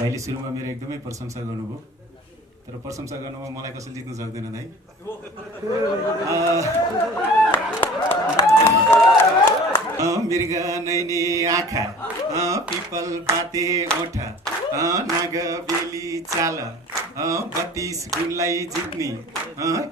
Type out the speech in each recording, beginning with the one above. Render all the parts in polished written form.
भाइले सुरुमा मेरो एकदमै प्रशंसा गर्नुभयो, तर प्रशंसा गर्नुमा मलाई कसैले जित्न सक्दैन दाइ। मृग नैनी आँखा, पिपल पाते ओठा, नाग बेली चाल, 32 गुणलाई जित्ने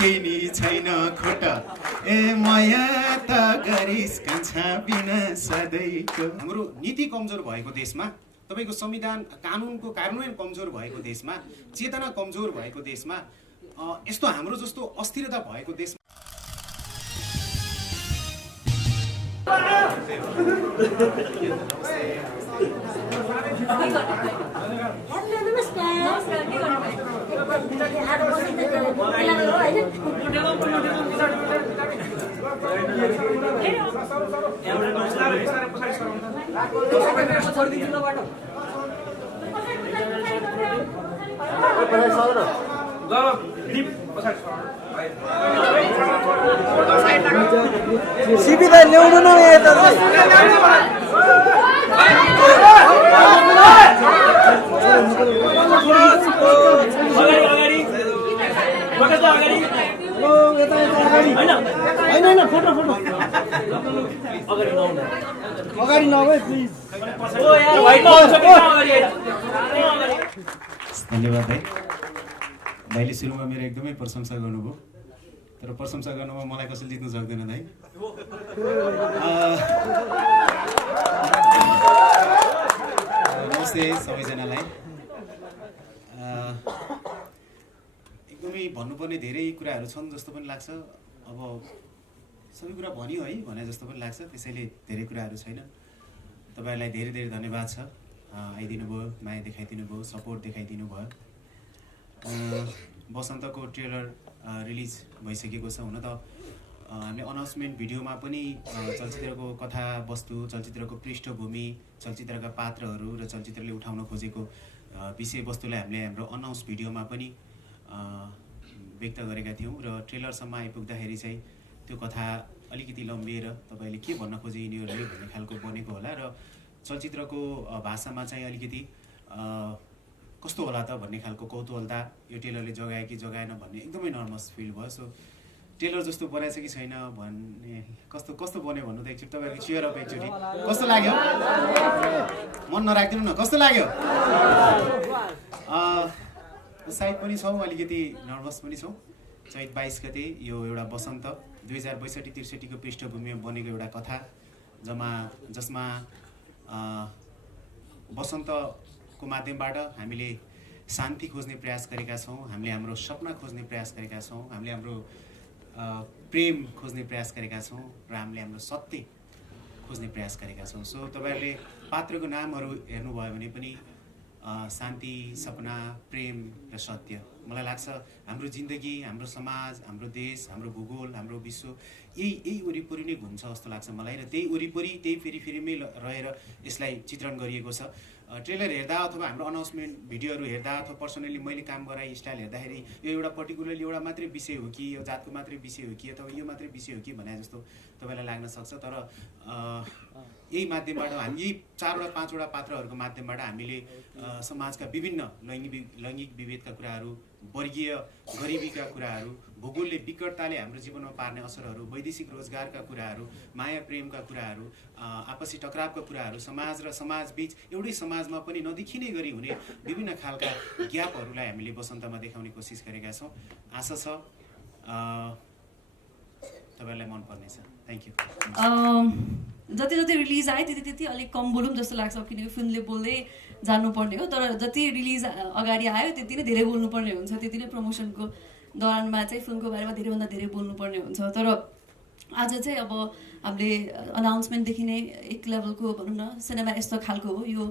केही नि छैन खोट। ए माया त गरिस कान्छा बिना सधैँको। हाम्रो नीति कमजोर भएको देशमा, तपाईको संविधान कानुनको कार्यान्वयन कमजोर भएको देशमा, चेतना कमजोर भएको देशमा, यस्तो हाम्रो जस्तो अस्थिरता भएको देशमा सिपीलाई ल्याउनु न यता अगाडि नभए प्लिज। धन्यवाद भाइ। भाइले सुरुमा मेरो एकदमै प्रशंसा गर्नुभयो, तर प्रशंसा गर्नुमा मलाई कसैले जित्न सक्दैन दाइ। नमस्ते सबैजनालाई। एकदमै भन्नुपर्ने धेरै कुराहरू छन् जस्तो पनि लाग्छ। अब सबै कुरा भनियो है भने जस्तो पनि लाग्छ, त्यसैले धेरै कुराहरू छैन। तपाईँहरूलाई धेरै धेरै धन्यवाद छ, आइदिनु भयो, माया देखाइदिनु भयो, सपोर्ट देखाइदिनु भयो। बसन्तको ट्रेलर रिलिज भइसकेको छ। हुन त हामीले अनाउन्समेन्ट भिडियोमा पनि चलचित्रको कथा वस्तु, चलचित्रको पृष्ठभूमि, चलचित्रका पात्रहरू र चलचित्रले उठाउन खोजेको विषयवस्तुलाई हामीले हाम्रो अनाउन्स भिडियोमा पनि व्यक्त गरेका थियौँ र ट्रेलरसम्म आइपुग्दाखेरि चाहिँ त्यो कथा अलिकति लम्बिएर तपाईँले के भन्न खोजे यिनीहरूले भन्ने खालको बनेको होला र चलचित्रको भाषामा चाहिँ अलिकति कस्तो होला त भन्ने खालको कौतूहलता यो ट्रेलरले जगायो कि जगाएन भन्ने एकदमै नर्भस फिल भयो। सो ट्रेलर जस्तो बनाएछ कि छैन भन्ने कस्तो कस्तो बन्यो भन्नु त एकचोटि तपाईँहरूको चियर अप एकचोटि कस्तो लाग्यो? मन नराखिदिनु न, कस्तो लाग्यो? सायद पनि छौँ, अलिकति नर्भस पनि छौँ। चैत 22 गते यो एउटा बसन्त 2062-63 को पृष्ठभूमिमा बनेको एउटा कथा जसमा बसन्तको माध्यमबाट हामीले शान्ति खोज्ने प्रयास गरेका छौँ, हामीले हाम्रो सपना खोज्ने प्रयास गरेका छौँ, हामीले हाम्रो प्रेम खोज्ने प्रयास गरेका छौँ र हामीले हाम्रो सत्य खोज्ने प्रयास गरेका छौँ। सो तपाईँहरूले पात्रको नामहरू हेर्नुभयो भने पनि शान्ति, सपना, प्रेम र सत्य, मलाई लाग्छ हाम्रो जिन्दगी, हाम्रो समाज, हाम्रो देश, हाम्रो भूगोल, हाम्रो विश्व यही वरिपरि नै घुम्छ जस्तो लाग्छ मलाई र त्यही वरिपरि त्यही फेरिफेरिमै रहेर यसलाई चित्रण गरिएको छ। ट्रेलर हेर्दा अथवा हाम्रो अनाउन्समेन्ट भिडियोहरू हेर्दा अथवा पर्सनली मैले काम गराएँ स्टाइल हेर्दाखेरि यो एउटा पर्टिकुलरली एउटा मात्रै विषय हो कि, यो जातको मात्रै विषय हो कि, अथवा यो मात्रै विषय हो कि भने जस्तो तपाईँलाई लाग्न सक्छ। तर यही माध्यमबाट हामी यही 4वटा 5वटा पात्रहरूको माध्यमबाट हामीले समाजका विभिन्न लैङ्गिक विभेदका कुराहरू, वर्गीय गरिबीका कुराहरू, भूगोलले विकटताले हाम्रो जीवनमा पार्ने असरहरू, वैदेशिक रोजगारका कुराहरू, माया प्रेमका कुराहरू, आपसी टकरावका कुराहरू, समाज र समाजबीच एउटै समाजमा पनि नदेखिने गरी हुने विभिन्न खालका ग्यापहरूलाई हामीले बसन्तमा देखाउने कोसिस गरेका छौँ। आशा छ तपाईँहरूलाई मन पर्नेछ। Thank you. जति जति रिलिज आयो त्यति अलिक कम बोलौँ जस्तो लाग्छ, किनकि फिल्मले बोल्दै जानुपर्ने हो। तर जति रिलिज अगाडि आयो त्यति नै धेरै बोल्नुपर्ने हुन्छ, त्यति नै प्रमोसनको दौरानमा चाहिँ फिल्मको बारेमा धेरैभन्दा धेरै बोल्नुपर्ने हुन्छ। तर आज चाहिँ अब हामीले अनाउन्समेन्टदेखि नै एक लेभलको भनौँ न सिनेमा यस्तो खालको हो, यो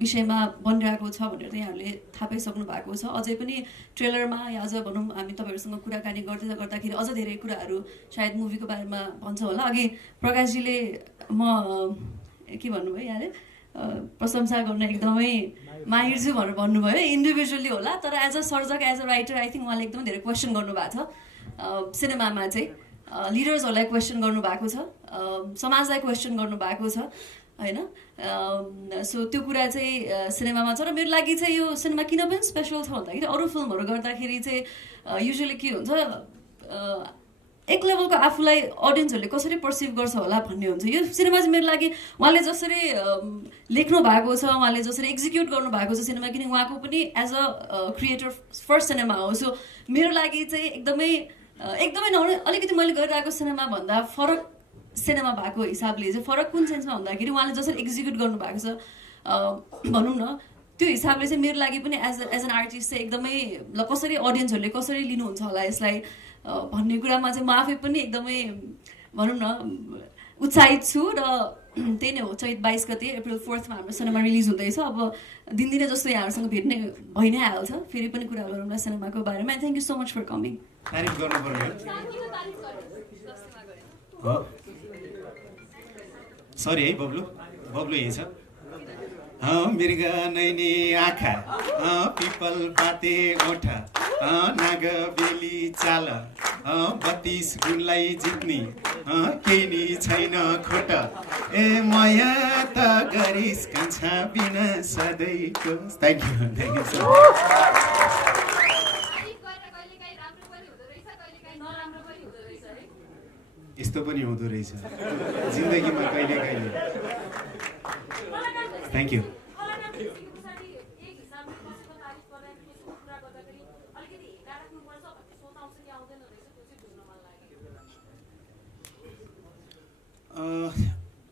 विषयमा बनिरहेको छ भनेर चाहिँ यहाँहरूले थाहा पाइसक्नु भएको छ। अझै पनि ट्रेलरमा या अझ भनौँ हामी तपाईँहरूसँग कुराकानी गर्दाखेरि अझ धेरै कुराहरू सायद मुभीको बारेमा भन्छ होला। अघि प्रकाशजीले म के भन्नुभयो यहाँले प्रशंसा गर्न एकदमै माहिर छु भनेर भन्नुभयो, इन्डिभिजुअली होला। तर एज अ सर्जक, as a writer I think उहाँले एकदमै धेरै क्वेसन गर्नुभएको छ। सिनेमामा चाहिँ लिडर्सहरूलाई क्वेसन गर्नुभएको छ, समाजलाई क्वेसन गर्नुभएको छ, होइन सो त्यो कुरा चाहिँ सिनेमामा छ र मेरो लागि चाहिँ यो सिनेमा किन पनि स्पेसल छ भन्दाखेरि अरू फिल्महरू गर्दाखेरि चाहिँ युजुअली के हुन्छ एक लेभलको आफूलाई अडियन्सहरूले कसरी पर्सिभ गर्छ होला भन्ने हुन्छ यो सिनेमा चाहिँ मेरो लागि उहाँले जसरी लेख्नु भएको छ उहाँले जसरी एक्जिक्युट गर्नु भएको छ सिनेमा किनकि उहाँको पनि as a creator first cinema हो सो मेरो लागि चाहिँ एकदमै अलिकति मैले गरिरहेको सिनेमा भन्दा फरक सिनेमा भएको हिसाबले चाहिँ फरक कुन सेन्समा भन्दाखेरि उहाँले जसरी एक्जिक्युट गर्नु भएको छ भनौँ न त्यो हिसाबले चाहिँ मेरो लागि पनि एज एन आर्टिस्ट चाहिँ एकदमै ल कसरी अडियन्सहरूले कसरी लिनुहुन्छ होला यसलाई भन्ने कुरामा चाहिँ म आफै पनि एकदमै भनौँ न उत्साहित छु र त्यही नै हो चैत 22 गते अप्रिल 4मा हाम्रो सिनेमा रिलिज हुँदैछ अब दिनदिनै जस्तो यहाँहरूसँग भेट्ने भइ नै हाल्छ फेरि पनि कुरा गरौँला सिनेमाको बारेमा thank you so much for coming तारिफ गर्नु पर्यो सरी है बब्लु यही छ मृग नैनी आँखा पिपल पाते ओठा नाग बेली चाल 32 गुणलाई जित्ने केही नि छैन खोट ए माया त गरिस कान्छा बिना सधैँको थ्याङ्क यू सो यस्तो पनि हुँदो रहेछ जिन्दगीमा कहिले कहिले थ्याङ्क यू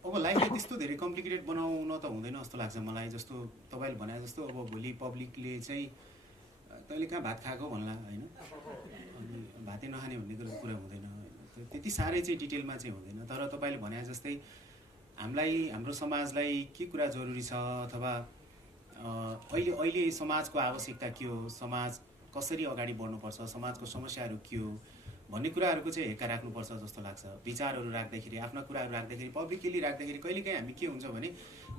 अब लाइफलाई त्यस्तो धेरै कम्प्लिकेटेड बनाउन त हुँदैन जस्तो लाग्छ मलाई जस्तो तपाईँले भने जस्तो अब भोलि पब्लिकले चाहिँ तैँले कहाँ भात खाएको भन्ला होइन अनि भातै नखाने भन्ने कुरा हुँदैन त्यति साह्रै चाहिँ डिटेलमा चाहिँ हुँदैन तर तपाईँले भने जस्तै हाम्रो समाजलाई के कुरा जरुरी छ अथवा अहिले समाजको आवश्यकता के हो समाज कसरी अगाडि बढ्नुपर्छ समाजको समस्याहरू के हो भन्ने कुराहरूको चाहिँ हेक्का राख्नुपर्छ जस्तो लाग्छ विचारहरू राख्दाखेरि आफ्ना कुराहरू राख्दाखेरि पब्लिकली राख्दाखेरि कहिलेकाहीँ हामी के हुन्छ भने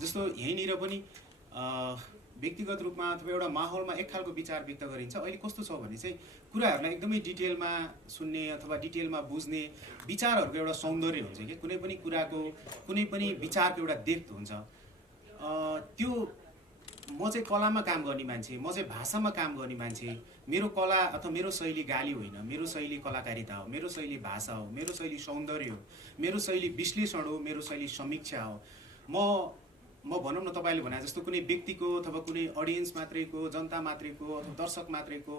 जस्तो यहीँनिर पनि व्यक्तिगत रूपमा अथवा एउटा माहौलमा एक खालको विचार व्यक्त गरिन्छ अहिले कस्तो छ भने चाहिँ कुराहरूलाई एकदमै डिटेलमा सुन्ने अथवा डिटेलमा बुझ्ने विचारहरूको एउटा सौन्दर्य हुन्छ कि कुनै पनि कुराको कुनै पनि विचारको एउटा डेप्थ हुन्छ त्यो म चाहिँ कलामा काम गर्ने मान्छे म चाहिँ भाषामा काम गर्ने मान्छे मेरो कला अथवा मेरो शैली गाली होइन मेरो शैली कलाकारिता हो मेरो शैली भाषा हो मेरो शैली सौन्दर्य हो मेरो शैली विश्लेषण हो मेरो शैली समीक्षा हो म भनौँ न तपाईँले भने जस्तो कुनै व्यक्तिको अथवा कुनै अडियन्स मात्रैको जनता मात्रैको अथवा दर्शक मात्रैको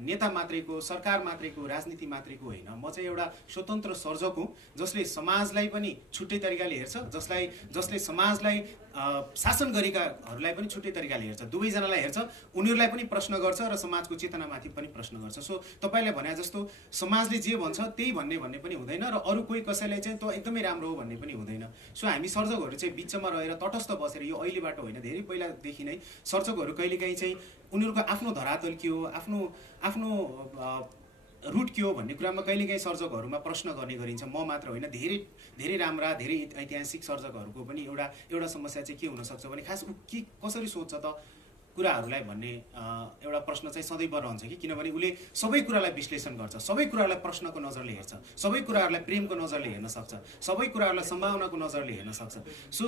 नेता मात्रैको सरकार मात्रैको राजनीति मात्रैको होइन म चाहिँ एउटा स्वतन्त्र सर्जक हुँ जसले समाजलाई पनि छुट्टै तरिकाले हेर्छ जसले समाजलाई शासन गरेकाहरूलाई पनि छुट्टै तरिकाले हेर्छ दुवैजनालाई हेर्छ उनीहरूलाई पनि प्रश्न गर्छ र समाजको चेतनामाथि पनि प्रश्न गर्छ सो तपाईँले भने जस्तो समाजले जे भन्छ त्यही भन्ने पनि हुँदैन र अरू कोही कसैलाई चाहिँ त्यो एकदमै राम्रो हो भन्ने पनि हुँदैन सो हामी सर्जकहरू चाहिँ बिचमा रहेर तटस्थ बसेर यो अहिलेबाट होइन धेरै पहिलादेखि नै सर्जकहरू कहिलेकाहीँ चाहिँ उनीहरूको आफ्नो धरातल के हो आफ्नो रुट के हो भन्ने कुरामा कहिलेकाहीँ सर्जकहरूमा प्रश्न गर्ने गरिन्छ म मात्र होइन धेरै राम्रा धेरै ऐतिहासिक सर्जकहरूको पनि एउटा समस्या चाहिँ के हुनसक्छ भने खास ऊ के कसरी सोच्छ त कुराहरूलाई भन्ने एउटा प्रश्न चाहिँ सधैँ रहन्छ कि किनभने उसले सबै कुरालाई विश्लेषण गर्छ सबै कुराहरूलाई प्रश्नको नजरले हेर्छ सबै कुराहरूलाई प्रेमको नजरले हेर्न सक्छ सबै कुराहरूलाई सम्भावनाको नजरले हेर्न सक्छ सो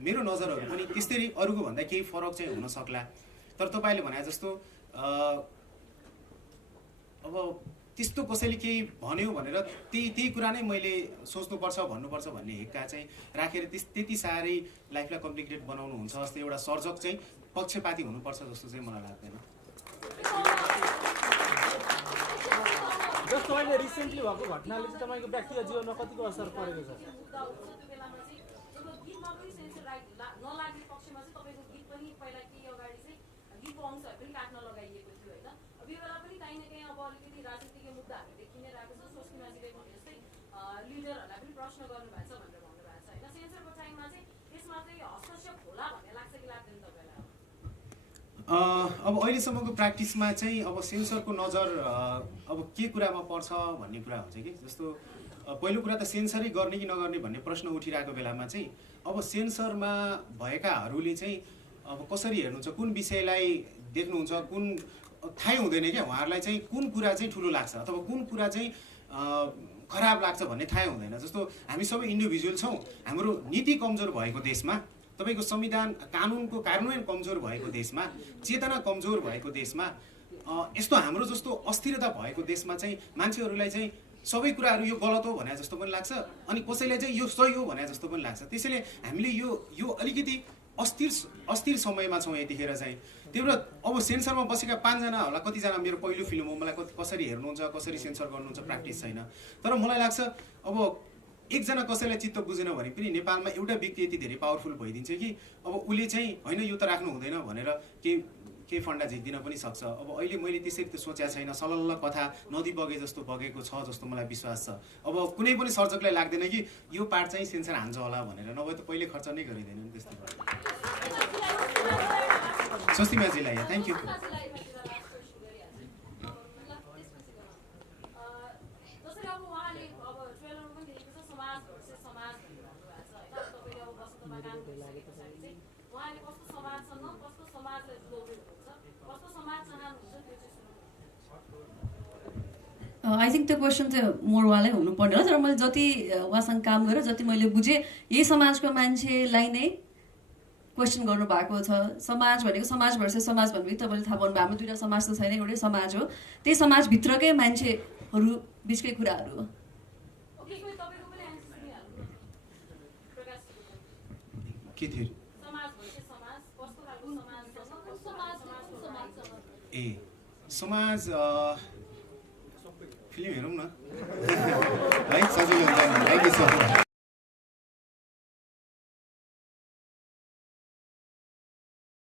मेरो नजरहरू पनि त्यस्तै अरूको भन्दा केही फरक चाहिँ हुन सक्ला तर तपाईँले भने जस्तो अब त्यस्तो कसैले केही भन्यो भनेर त्यही कुरा नै मैले सोच्नुपर्छ भन्नुपर्छ भन्ने हेक्का चाहिँ राखेर त्यति साह्रै लाइफलाई कम्प्लिकेटेड बनाउनु हुन्छ जस्तो एउटा सर्जक चाहिँ पक्षपाती हुनुपर्छ जस्तो चाहिँ मलाई लाग्दैन जस्तो अहिले रिसेन्टली भएको घटनाले चाहिँ तपाईँको व्यक्तिगत जीवनमा कतिको असर परेको छ अब अहिलेसम्मको प्र्याक्टिसमा चाहिँ अब सेन्सरको नजर अब के कुरामा पर्छ भन्ने कुरा हुन्छ कि जस्तो पहिलो कुरा त सेन्सरै गर्ने कि नगर्ने भन्ने प्रश्न उठिरहेको बेलामा चाहिँ अब सेन्सरमा भएकाहरूले चाहिँ अब कसरी हेर्नुहुन्छ कुन विषयलाई देख्नुहुन्छ कुन थाहै हुँदैन क्या उहाँहरूलाई चाहिँ कुन कुरा चाहिँ ठुलो लाग्छ अथवा कुन कुरा चाहिँ खराब लाग्छ भन्ने थाहै हुँदैन। जस्तो हामी सबै इन्डिभिजुअल छौँ, हाम्रो नीति कमजोर भएको देशमा, तपाईँको संविधान कानुनको कार्यान्वयन कमजोर भएको देशमा, चेतना कमजोर भएको देशमा, यस्तो हाम्रो जस्तो अस्थिरता भएको देशमा चाहिँ मान्छेहरूलाई चाहिँ सबै कुराहरू यो गलत हो भने जस्तो पनि लाग्छ, अनि कसैलाई चाहिँ यो सही हो भने जस्तो पनि लाग्छ। त्यसैले हामीले यो अलिकति अस्थिर समयमा छौँ यतिखेर चाहिँ। त्यो भएर अब सेन्सरमा बसेका 5 जना होला, कतिजना मेरो पहिलो फिल्म हो, मलाई कसरी हेर्नुहुन्छ, कसरी सेन्सर गर्नुहुन्छ प्र्याक्टिस छैन। तर मलाई लाग्छ अब एकजना कसैलाई चित्त बुझेन भने पनि नेपालमा एउटा व्यक्ति यति धेरै पावरफुल भइदिन्छ कि अब उसले चाहिँ होइन यो त राख्नु हुँदैन भनेर केही फन्डा झिक्दिन पनि सक्छ। अब अहिले मैले त्यसरी त सोचेको छैन, सलल्ल कथा नदी बगे जस्तो बगेको छ जस्तो मलाई विश्वास छ। अब कुनै पनि सर्जकलाई लाग्दैन कि यो पार्ट चाहिँ सेन्सर हान्छ होला भनेर, नभए त पहिले खर्च नै गरिँदैन त्यस्तो। स्वस्तिमाजीलाई थ्याङ्क यू। आई थिङ्क त्यो क्वेसन चाहिँ मोरवालै हुनुपर्ने हो। तर मैले जति उहाँसँग काम गरेँ, जति मैले बुझेँ, यही समाजको मान्छेलाई नै क्वेसन गर्नुभएको छ। समाज भनेको समाज भर्सेस समाज भनेको तपाईँले थाहा पाउनुभयो, हाम्रो दुईवटा समाज त छैन, एउटै समाज हो। त्यही समाजभित्रकै मान्छेहरू बिचकै कुराहरू हो। के थियो ए समाज फिल्म हेरौँ न है, सजिलो हुन्छ नि। Thank you sir.